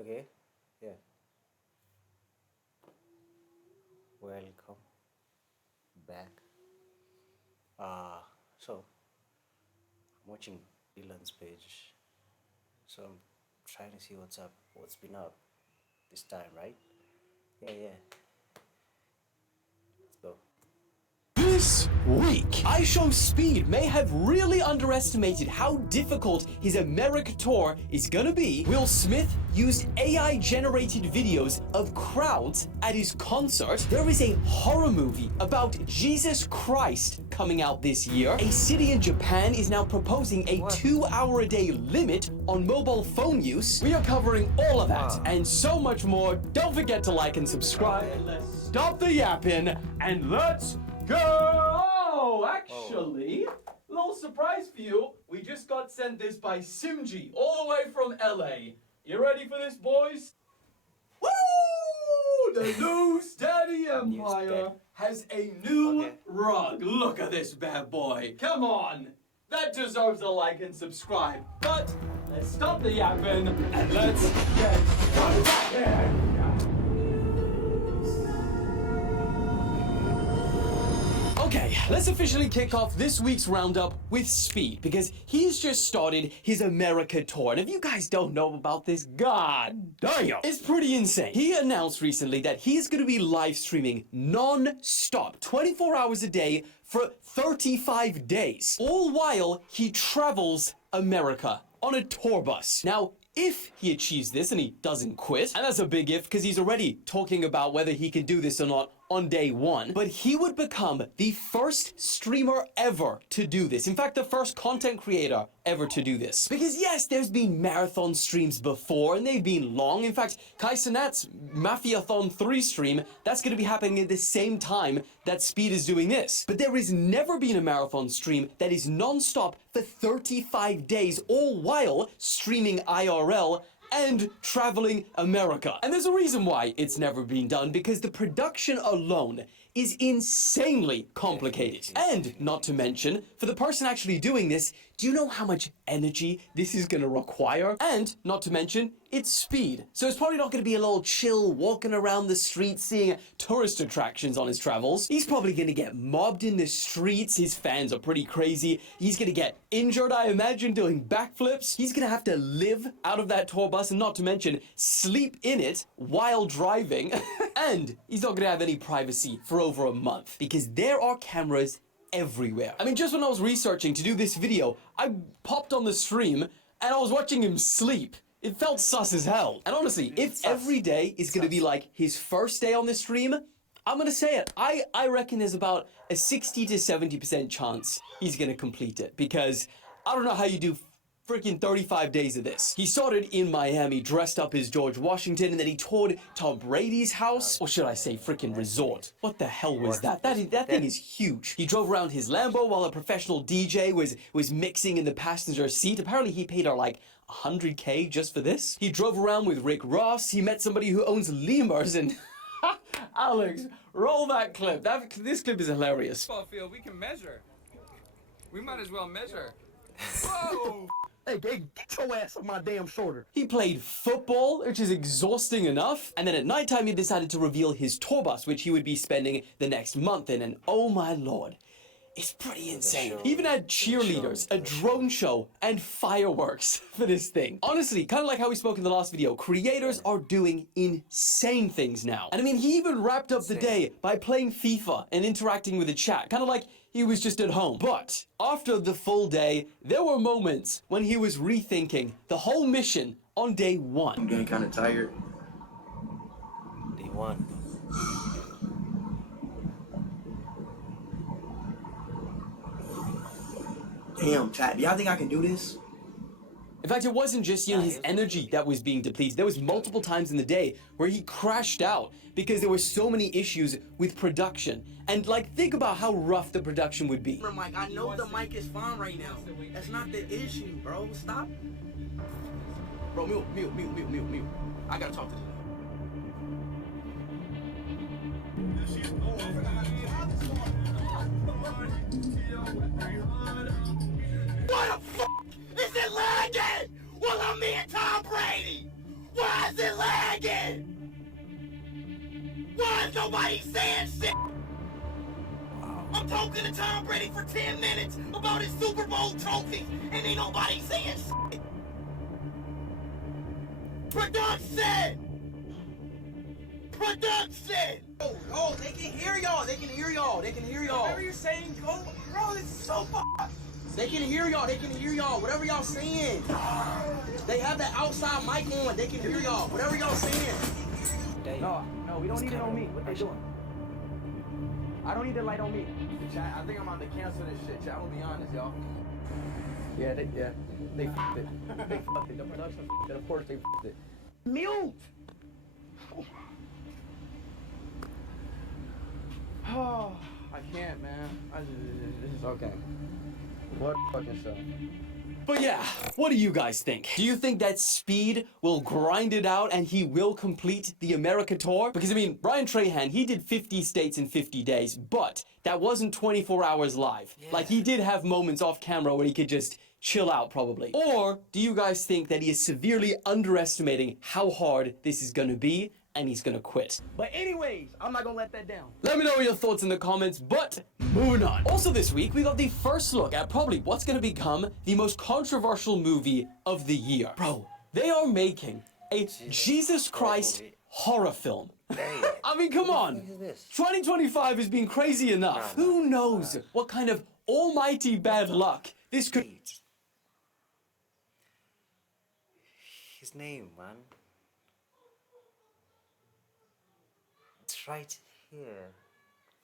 Okay, yeah. Welcome back. So I'm watching Dylan's page. So I'm trying to see what's up, what's been up this time, right? Yeah. Let's go. This week, iShowSpeed may have really underestimated how difficult his America tour is gonna be. Will Smith used AI-generated videos of crowds at his concert. There is a horror movie about Jesus Christ coming out this year. A city in Japan is now proposing a 2-hour-a-day limit on mobile phone use. We are covering all of that and so much more. Don't forget to like and subscribe. And let's stop the yapping and let's go! Oh, actually, little surprise for you. We just got sent this by Simji, all the way from LA. You ready for this, boys? Woo! The new Steady Empire has a new rug. Look at this bad boy. Come on. That deserves a like and subscribe. But let's stop the yapping and let's get cracking. Okay, let's officially kick off this week's roundup with Speed, because he's just started his America tour. And if you guys don't know about this, god damn, it's pretty insane. He announced recently that he's going to be live streaming non-stop, 24 hours a day for 35 days, all while he travels America on a tour bus. Now, if he achieves this and he doesn't quit, and that's a big if because he's already talking about whether he can do this or not on day one, but he would become the first streamer ever to do this. In fact, the first content creator ever to do this. Because yes, there's been marathon streams before and they've been long. In fact, Kai Cenat's Mafiathon 3 stream, that's going to be happening at the same time that Speed is doing this. But there has never been a marathon stream that is non-stop for 35 days, all while streaming IRL and traveling America. And there's a reason why it's never been done, because the production alone is insanely complicated. And not to mention, for the person actually doing this, do you know how much energy this is gonna require? And not to mention, it's Speed. So it's probably not gonna be a little chill walking around the streets seeing tourist attractions on his travels. He's probably gonna get mobbed in the streets. His fans are pretty crazy. He's gonna get injured, I imagine, doing backflips. He's gonna have to live out of that tour bus and not to mention sleep in it while driving. And he's not gonna have any privacy for over a month because there are cameras everywhere. I mean, just when I was researching to do this video, I popped on the stream and I was watching him sleep. It felt sus as hell. And honestly, if every day is gonna be like his first day on the stream, I'm gonna say it. I reckon there's about a 60 to 70% chance he's gonna complete it, because I don't know how you do freaking 35 days of this. He started in Miami, dressed up as George Washington, and then he toured Tom Brady's house, or should I say freaking resort. What the hell was that? That thing is huge. He drove around his Lambo while a professional DJ was mixing in the passenger seat. Apparently he paid her like 100K just for this. He drove around with Rick Ross. He met somebody who owns lemurs and Alex, roll that clip. This clip is hilarious. Field, we can measure. We might as well measure. Whoa! Hey, get your ass on my damn shoulder. He played football, which is exhausting enough. And then at nighttime, he decided to reveal his tour bus, which he would be spending the next month in. And oh my lord, it's pretty insane. He even had cheerleaders, a drone show, and fireworks for this thing. Honestly, kind of like how we spoke in the last video, creators are doing insane things now. And I mean, he even wrapped up the day by playing FIFA and interacting with the chat, kind of like he was just at home. But after the full day, there were moments when he was rethinking the whole mission on day one. I'm getting kind of tired. Day one. Damn, chat. Do y'all think I can do this? In fact, it wasn't just, his energy that was being depleted. There was multiple times in the day where he crashed out because there were so many issues with production. And like, think about how rough the production would be. Mike, I know the mic is fine right now. That's not the issue, bro. Stop. Bro, mute. I gotta talk to this. Why the f*** is it lagging? Well, I'm me and Tom Brady. Why is it lagging? Why is nobody saying shit? I'm talking to Tom Brady for 10 minutes about his Super Bowl trophies, and ain't nobody saying shit. Production! Production! Oh, they can hear y'all. They can hear y'all. They can hear y'all. Whatever you're saying, go. Bro, this is so far. They can hear y'all. They can hear y'all. Whatever y'all saying. They have that outside mic on. They can hear y'all. Whatever y'all saying. Damn. No, we don't need it on me. What they doing? I don't need the light on me. Chat, I think I'm about to cancel this shit, chat. I'm gonna be honest, y'all. Yeah, they f***ed it. They f***ed it. The production f***ed it. Of course they f***ed it. Mute! Oh, I can't, man. This is okay. What fucking show? But yeah, what do you guys think? Do you think that Speed will grind it out and he will complete the America tour? Because I mean, Brian Trahan, he did 50 states in 50 days, but that wasn't 24 hours live. Yeah. Like he did have moments off camera where he could just chill out probably. Or do you guys think that he is severely underestimating how hard this is gonna be and he's gonna quit? But anyways, I'm not gonna let that down. Let me know your thoughts in the comments, but moving on. Also this week, we got the first look at probably what's gonna become the most controversial movie of the year. Bro, they are making a Jesus Christ horror film. I mean, come on. What is this? 2025 has been crazy enough. No, Who knows what kind of almighty bad luck this could... His name, man. It's right here.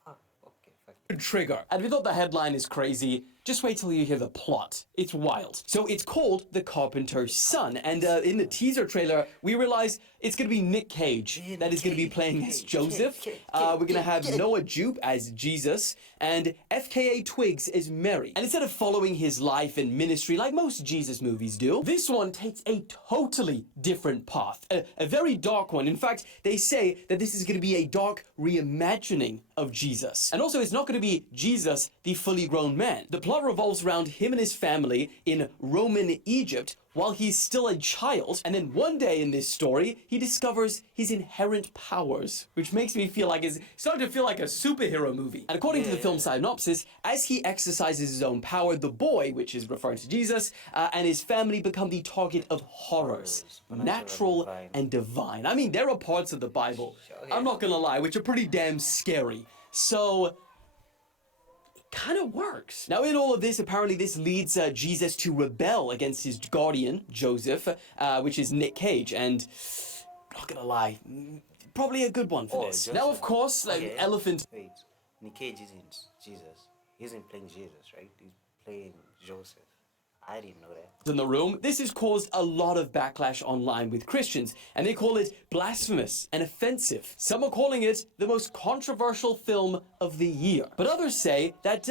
Oh, okay, fuck. trigger. And if you thought the headline is crazy, just wait till you hear the plot. It's wild. So it's called The Carpenter's Son, and in the teaser trailer, we realize it's gonna be Nick Cage that is gonna be playing as Joseph. We're gonna have Noah Jupe as Jesus, and FKA Twigs as Mary. And instead of following his life and ministry like most Jesus movies do, this one takes a totally different path, a very dark one. In fact, they say that this is gonna be a dark reimagining of Jesus. And also, it's not gonna be Jesus, the fully grown man. The plot revolves around him and his family in Roman Egypt while he's still a child, and then one day in this story, he discovers his inherent powers, which makes me feel like it's starting to feel like a superhero movie. And according to the film synopsis, as he exercises his own power, the boy, which is referring to Jesus, and his family become the target of horrors, natural and divine. I mean, there are parts of the Bible, I'm not gonna lie, which are pretty damn scary. So, kind of works. Now in all of this, apparently this leads Jesus to rebel against his guardian, Joseph, which is Nick Cage, and not gonna lie, probably a good one for this. Joseph. Now of course, elephant... Wait, Nick Cage isn't Jesus. He isn't playing Jesus, right? He's playing Joseph. I didn't know that. In the room, this has caused a lot of backlash online with Christians, and they call it blasphemous and offensive. Some are calling it the most controversial film of the year. But others say that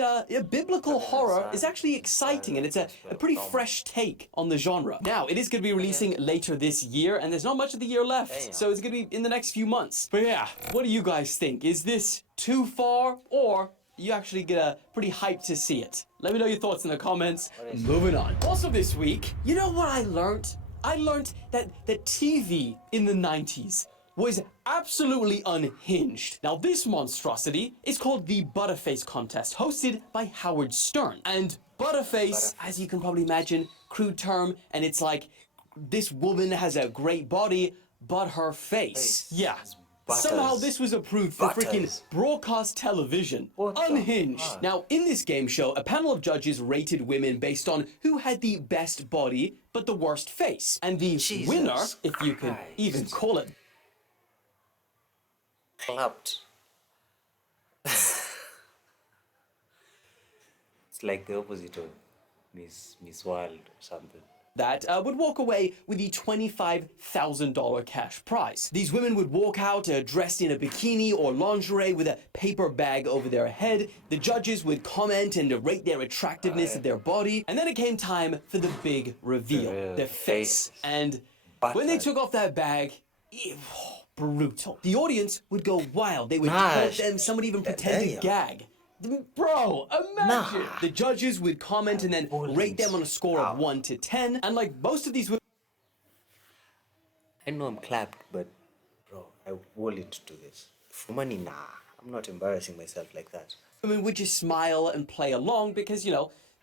biblical horror is actually exciting, and it's a pretty fresh take on the genre. Now, it is going to be releasing later this year, and there's not much of the year left, so it's going to be in the next few months. But yeah, what do you guys think? Is this too far, or you actually get pretty hyped to see it? Let me know your thoughts in the comments. Moving on. Also this week, you know what I learned? I learned that TV in the 90s was absolutely unhinged. Now this monstrosity is called the Butterface Contest, hosted by Howard Stern. And Butterface, as you can probably imagine, crude term, and it's like, this woman has a great body, but her face. Yeah. Somehow this was approved for freaking broadcast television. Unhinged. Now, in this game show, a panel of judges rated women based on who had the best body, but the worst face. And the winner, if you can even call it, Clapped. It's like the opposite of Miss World or something. that would walk away with the $25,000 cash prize. These women would walk out dressed in a bikini or lingerie with a paper bag over their head. The judges would comment and rate their attractiveness of their body. And then it came time for the big reveal, their face. And when they took off that bag, brutal. The audience would go wild. They would quote them. Some would even pretend to gag. Bro, imagine! The judges would comment and then rate them on a score of 1 to 10, and like most of these women... I know I'm clapped, but bro, I wouldn't do this. For money, nah. I'm not embarrassing myself like that. women would just smile and play along because,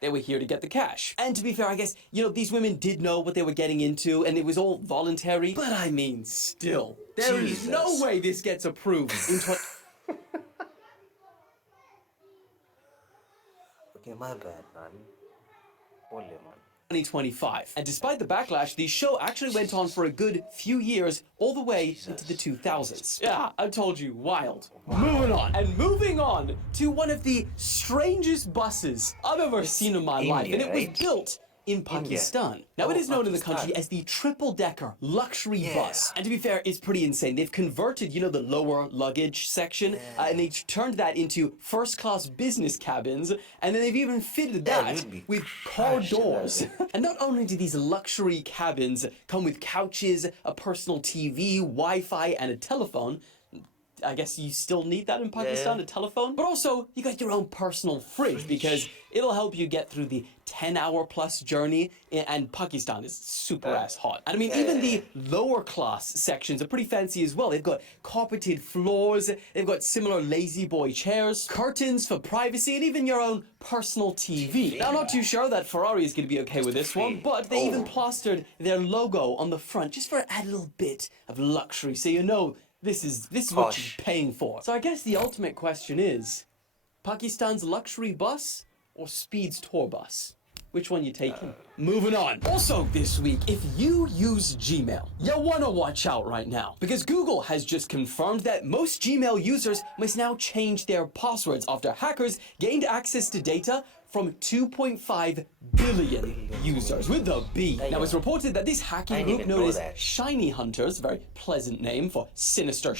they were here to get the cash. And to be fair, I guess, these women did know what they were getting into and it was all voluntary. But I mean, still, there is no Jesus. way this gets approved in Okay, my bad, man. Holy man. 2025. And despite the backlash, the show actually went on for a good few years, all the way into the 2000s. Yeah, I told you, wild. Moving on. And moving on to one of the strangest buses I've ever seen in my life. And India, it was right? built in Pakistan. Now, it is known in the country as the triple-decker luxury bus. And to be fair, it's pretty insane. They've converted, the lower luggage section, and they turned that into first-class business cabins, and then they've even fitted that with car doors. And not only do these luxury cabins come with couches, a personal TV, Wi-Fi, and a telephone, I guess you still need that in Pakistan, a telephone. But also, you got your own personal fridge because it'll help you get through the 10-hour plus journey. And Pakistan is super ass hot. And I mean, even the lower class sections are pretty fancy as well. They've got carpeted floors. They've got similar lazy boy chairs, curtains for privacy, and even your own personal TV. Now, I'm not too sure that Ferrari is going to be okay with this one, but they even plastered their logo on the front just for an added little bit of luxury, so you know this is what you're paying for. So I guess the ultimate question is, Pakistan's luxury bus or Speed's tour bus? Which one you taking? Moving on. Also this week, if you use Gmail, you wanna watch out right now. Because Google has just confirmed that most Gmail users must now change their passwords after hackers gained access to data from 2.5 billion users, with the B. Now, it's reported that this hacking group known as Shiny Hunters, a very pleasant name for sinister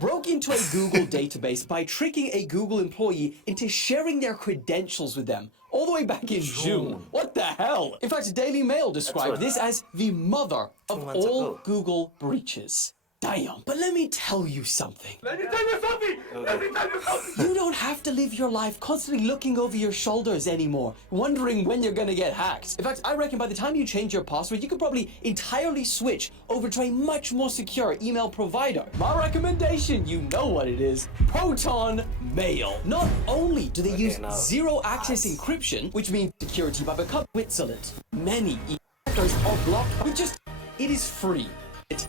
broke into a Google database by tricking a Google employee into sharing their credentials with them all the way back in June. What the hell? In fact, Daily Mail described this as the mother of all Google breaches. Damn. But let me tell you something. Let me tell you something! Let me tell you something! You don't have to live your life constantly looking over your shoulders anymore, wondering when you're gonna get hacked. In fact, I reckon by the time you change your password, you could probably entirely switch over to a much more secure email provider. My recommendation, you know what it is, Proton Mail. Not only do they use zero-access encryption, which means security by becoming Switzerland, many hackers are blocked with just, it is free.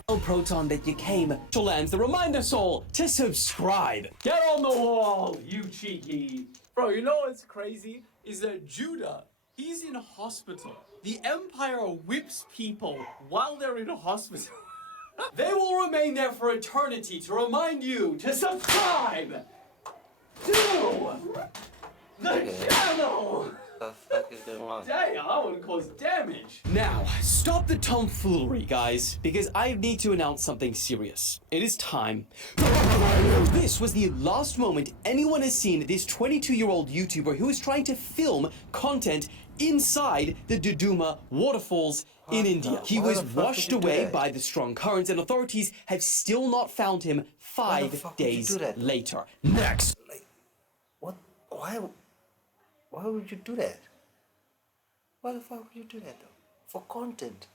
Tell Proton that you came to lands to remind us all to subscribe. Get on the wall, you cheeky. Bro, you know what's crazy? Is that Judah, he's in hospital. The Empire whips people while they're in hospital. They will remain there for eternity to remind you to subscribe to the channel. What the fuck is going on? Damn, that would cause damage. Now, stop the tomfoolery, guys, because I need to announce something serious. It is time. This was the last moment anyone has seen this 22-year-old YouTuber who is trying to film content inside the Duduma waterfalls in India. He was washed away by the strong currents, and authorities have still not found him 5 days later. Next. Like, what? Why would you do that? Why the fuck would you do that though? For content.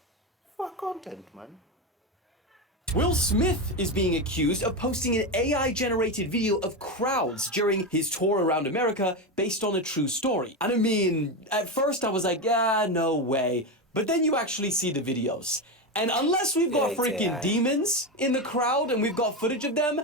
For content, man. Will Smith is being accused of posting an AI-generated video of crowds during his tour around America based on a true story. And I mean, at first I was like, no way. But then you actually see the videos. And unless we've got freaking demons in the crowd and we've got footage of them,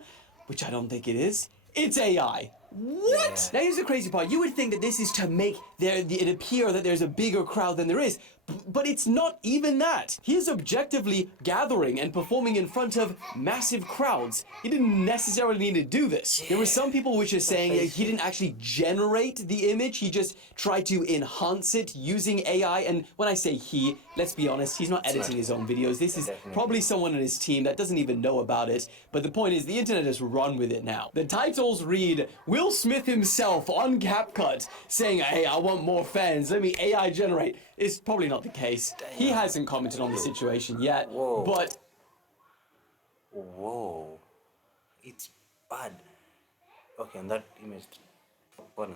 which I don't think it is, it's AI. What? Now here's the crazy part. You would think that this is to make it appear that there's a bigger crowd than there is, but it's not even that. He is objectively gathering and performing in front of massive crowds. He didn't necessarily need to do this. There were some people which are saying he didn't actually generate the image, he just tried to enhance it using AI. And when I say he, let's be honest, he's not editing his own videos. This is probably someone on his team that doesn't even know about it. But the point is, the internet has run with it now. The titles read, Will Smith himself on CapCut saying, hey, I want more fans, let me AI generate. It's probably not the case. He hasn't commented on the situation yet, but... Whoa. It's bad. Okay, and that image, corner,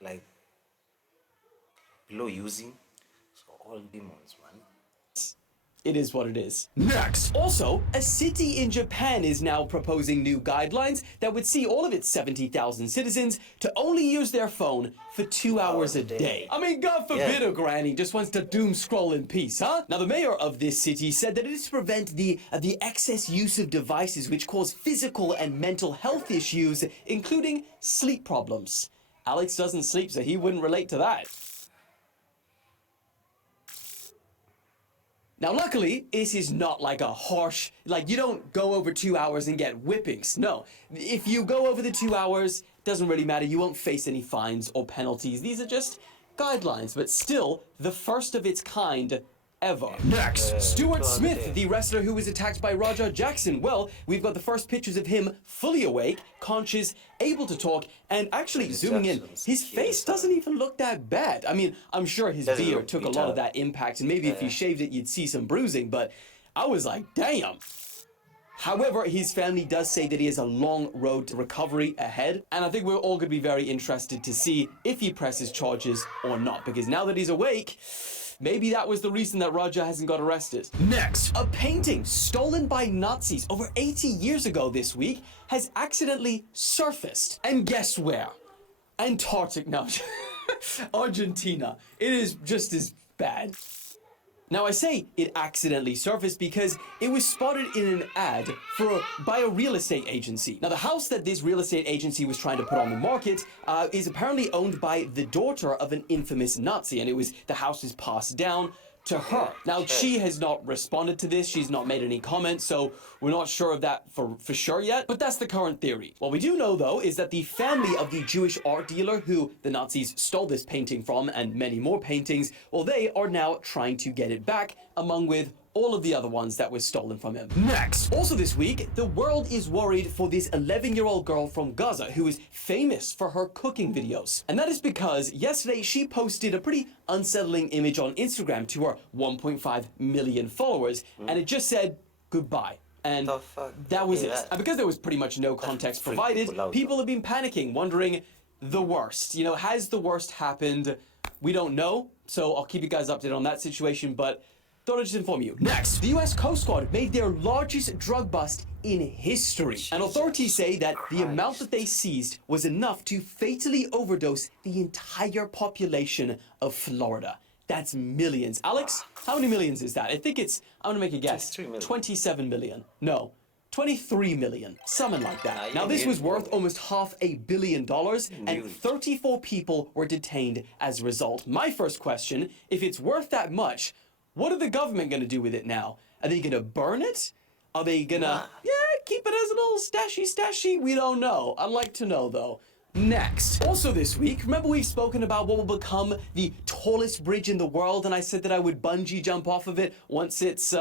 like, below using, so all demons, man. it is what it is. Next! Also, a city in Japan is now proposing new guidelines that would see all of its 70,000 citizens to only use their phone for 2 hours a day. I mean, God forbid a granny just wants to doom scroll in peace, huh? Now, the mayor of this city said that it is to prevent the excess use of devices which cause physical and mental health issues, including sleep problems. Alex doesn't sleep, so he wouldn't relate to that. Now, luckily, this is not like a harsh, like you don't go over 2 hours and get whippings. No, if you go over the 2 hours, doesn't really matter. You won't face any fines or penalties. These are just guidelines, but still the first of its kind ever. Next, Stuart Smith, the wrestler who was attacked by Raja Jackson. Well, we've got the first pictures of him fully awake, conscious, able to talk, and actually zooming in, his face doesn't even look that bad. I mean, I'm sure his beard took a lot of that impact, and maybe if you shaved it, you'd see some bruising, but I was like, damn. However, his family does say that he has a long road to recovery ahead, and I think we're all going to be very interested to see if he presses charges or not, because now that he's awake, maybe that was the reason that Raja hasn't got arrested. Next, a painting stolen by Nazis over 80 years ago this week has accidentally surfaced. And guess where? Antarctic, no, Argentina. It is just as bad. Now, I say it accidentally surfaced because it was spotted in an ad by a real estate agency. Now, the house that this real estate agency was trying to put on the market is apparently owned by the daughter of an infamous Nazi, and the house is passed down to her. Now, she has not responded to this. She's not made any comments, so we're not sure of that for sure yet, but that's the current theory. What we do know, though, is that the family of the Jewish art dealer who the Nazis stole this painting from, and many more paintings, well, they are now trying to get it back, among with all of the other ones that were stolen from him. Next! Also this week, the world is worried for this 11-year-old girl from Gaza who is famous for her cooking videos. And that is because yesterday she posted a pretty unsettling image on Instagram to her 1.5 million followers, and it just said, goodbye. And that was it. And because there was pretty much no context provided, people have been panicking, wondering the worst. You know, has the worst happened? We don't know, so I'll keep you guys updated on that situation, but thought I'd just inform you. Next, the US Coast Guard made their largest drug bust in history. And authorities say that the amount that they seized was enough to fatally overdose the entire population of Florida. That's millions. Alex, how many millions is that? I think I'm gonna make a guess. 27 million. No, 23 million. Something like that. Now, this was worth almost $500 million, and 34 people were detained as a result. My first question, if it's worth that much, what are the government going to do with it now? Are they going to burn it? Are they going to, keep it as an old stashy? We don't know. I'd like to know, though. Next. Also this week, remember we've spoken about what will become the tallest bridge in the world, and I said that I would bungee jump off of it once it's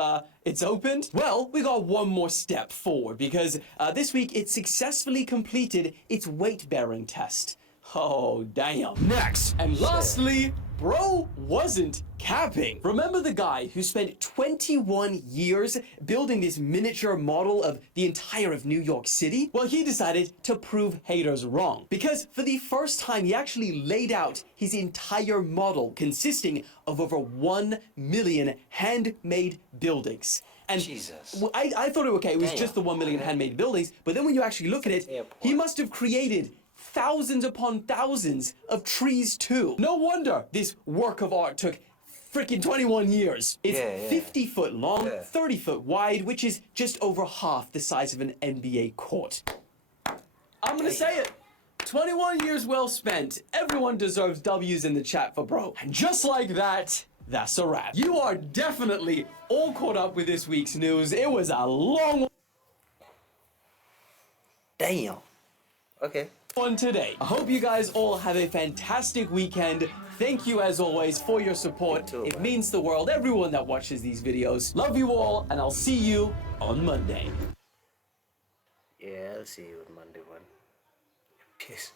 opened? Well, we got one more step forward, because this week it successfully completed its weight-bearing test. Oh, damn. Next. And lastly, bro wasn't capping. Remember the guy who spent 21 years building this miniature model of the entire of New York City? Well, he decided to prove haters wrong, because for the first time, he actually laid out his entire model consisting of over 1 million handmade buildings. And Jesus. I thought, it was just the 1 million handmade buildings, but then when you actually look at it, he must have created thousands upon thousands of trees too. No wonder this work of art took freaking 21 years. It's 50 foot long, 30 foot wide, which is just over half the size of an NBA court. I'm gonna say it. 21 years well spent. Everyone deserves W's in the chat for bro. And just like that, that's a wrap. You are definitely all caught up with this week's news. It was a long Damn. Okay. one today. I hope you guys all have a fantastic weekend. Thank you as always for your support. Too, it means the world. Everyone that watches these videos. Love you all, and I'll see you on Monday. Yeah, I'll see you on Monday one. Peace.